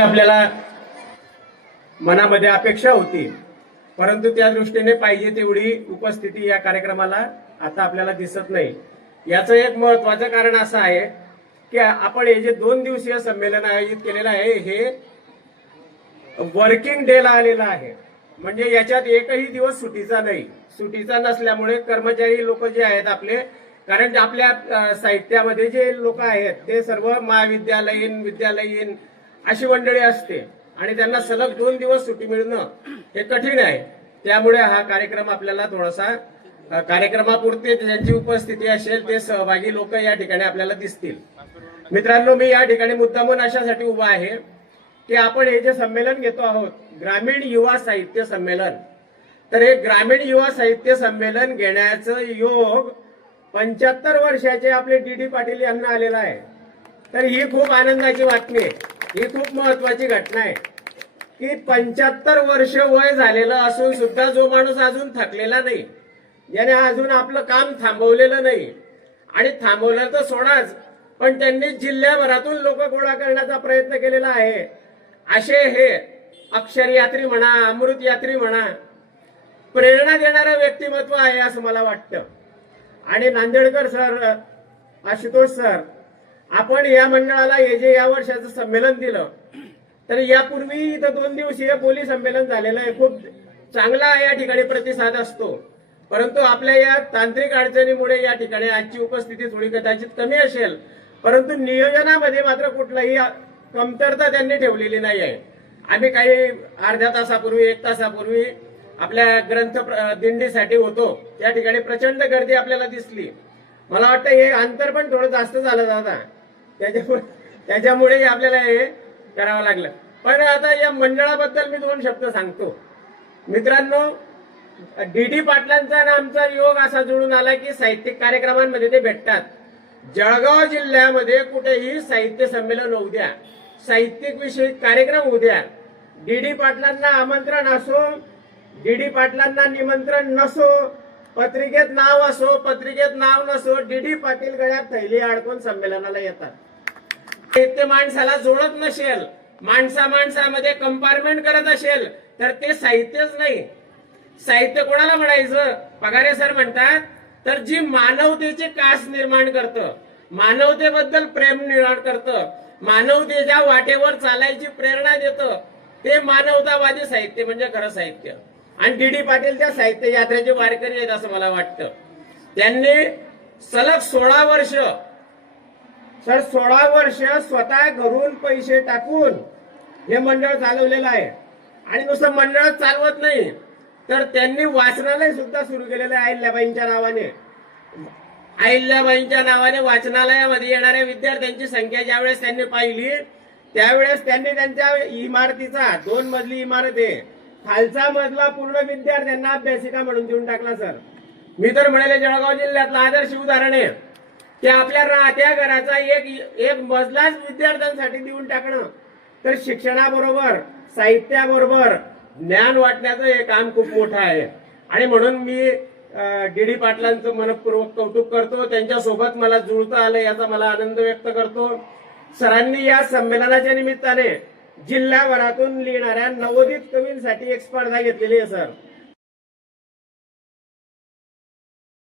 आपल्याला मनामध्ये अपेक्षा होती, परंतु त्या दृष्टीने पाहिजे तेवढी उपस्थिती या कार्यक्रमाला आता आपल्याला दिसत नाही। याचं एक महत्वाचं कारण असं आहे की आपण हे जे 2 दिवसीय संमेलन आयोजित केलेलं आहे हे वर्किंग डे ला आलेलं आहे, म्हणजे याच्यात एकही दिवस सुटीचा नाही। सुटीचा नसल्यामुळे कर्मचारी लोक जे आहेत आपले, कारण आपल्या साहित्यामध्ये जे लोक आहेत ते सर्व महाविद्यालयीन विद्यालयीन अशी मंडळी असते आणि त्यांना सलग 2 दिवस सुट्टी मिळणं हे कठीण आहे। त्यामुळे हा कार्यक्रम आपल्याला थोडासा कार्यक्रमापुरते ज्यांची उपस्थिती असेल ते सहभागी लोक या ठिकाणी आपल्याला दिसतील। मित्रांनो, मी या ठिकाणी मुद्दामून अशासाठी उभा आहे की आपण हे जे संमेलन घेतो आहोत ग्रामीण युवा साहित्य संमेलन, तर हे ग्रामीण युवा साहित्य संमेलन घेण्याचं योग 75 वर्षाचे आपले डी पाटील यांना आलेला आहे। तर ही खूप आनंदाची बातमी आहे, ही खूप महत्वाची घटना आहे की 75 वर्ष वय झालेलं असून सुद्धा जो माणूस अजून थकलेला नाही, ज्याने अजून आपलं काम थांबवलेलं नाही, आणि थांबवलं तर सोडाच पण त्यांनी जिल्ह्याभरातून लोक गोळा करण्याचा प्रयत्न केलेला आहे, असे हे अक्षर यात्री म्हणा, अमृत यात्री म्हणा, प्रेरणा देणारं व्यक्तिमत्व आहे असं मला वाटतं। आणि नांदेडकर सर, आशुतोष सर, आपण या मंडळाला हे जे या वर्षाचं संमेलन दिलं, तर यापूर्वी इथं 2 दिवसीय बोली संमेलन झालेलं आहे, खूप चांगला या ठिकाणी प्रतिसाद असतो। परंतु आपल्या या तांत्रिक अडचणीमुळे या ठिकाणी आजची उपस्थिती थोडी कदाचित कमी असेल, परंतु नियोजनामध्ये मात्र कुठलाही कमतरता त्यांनी ठेवलेली नाही आहे। आम्ही काही अर्ध्या तासापूर्वी 1 तासापूर्वी आपल्या ग्रंथ दिंडीसाठी होतो, त्या ठिकाणी प्रचंड गर्दी आपल्याला दिसली। मला वाटतं हे अंतर पण थोडं जास्त झालं दादा, त्याच्यामुळे आपल्याला हे करावं लागलं। पण आता या मंडळाबद्दल मी 2 शब्द सांगतो। मित्रांनो, डी पाटलांचा आणि आमचा योग असा जुळून आला की साहित्यिक कार्यक्रमांमध्ये ते भेटतात। जळगाव जिल्ह्यामध्ये कुठेही साहित्य संमेलन होऊ द्या, साहित्यिक विषयी कार्यक्रम होऊ द्या, डी पाटलांना आमंत्रण असो, डी पाटलांना निमंत्रण नसो, पत्रिकेत नाव असो पत्रिकेत नाव नसो, डी पाटील गळ्यात थैली अडकून संमेलनाला येतात। साहित्य माणसाला जोडत नसेल, माणसामध्ये कंपार्टमेंट करत असेल तर ते साहित्यच नाही। साहित्य कोणाला म्हणायचं? पगारे सर म्हणतात, तर जी मानवतेची कास निर्माण करतं, मानवतेबद्दल प्रेम निर्माण करतं, मानवतेच्या वाटेवर चालायची प्रेरणा देतं, ते मानवतावादी साहित्य म्हणजे खरं साहित्य। आणि डी पाटील त्या साहित्य यात्रेचे वारकरी आहेत असं मला वाटतं। त्यांनी सलग 16 वर्ष, सर 16 वर्ष स्वतः घरून पैसे टाकून हे मंडळ चालवलेलं आहे। आणि नुसतं मंडळ चालवत नाही, तर त्यांनी वाचनालय सुद्धा सुरू केलेलं आहे अहिल्याबाईंच्या नावाने। अहिल्याबाईंच्या नावाने वाचनालयामध्ये येणाऱ्या विद्यार्थ्यांची संख्या ज्यावेळेस त्यांनी पाहिली, त्यावेळेस त्यांनी त्यांच्या इमारतीचा 2 मजली इमारत आहे, खालचा मजला पूर्ण विद्यार्थ्यांना अभ्यासिका म्हणून देऊन टाकला। सर, मी तर म्हणाले जळगाव जिल्ह्यातलं आदर्श उदाहरण आहे की आपल्या राहत्या घराचा एक मजलाच विद्यार्थ्यांसाठी देऊन टाकणं, तर शिक्षणाबरोबर साहित्याबरोबर ज्ञान वाटण्याचं हे काम खूप मोठं आहे। आणि म्हणून मी डी पाटलांचं मनपूर्वक कौतुक करतो, त्यांच्यासोबत मला जुळता आलं याचा मला आनंद व्यक्त करतो। सरांनी या संमेलनाच्या निमित्ताने जिल्ह्याभरातून लिहिणाऱ्या नवोदित कवींसाठी एक स्पर्धा घेतलेली आहे सर।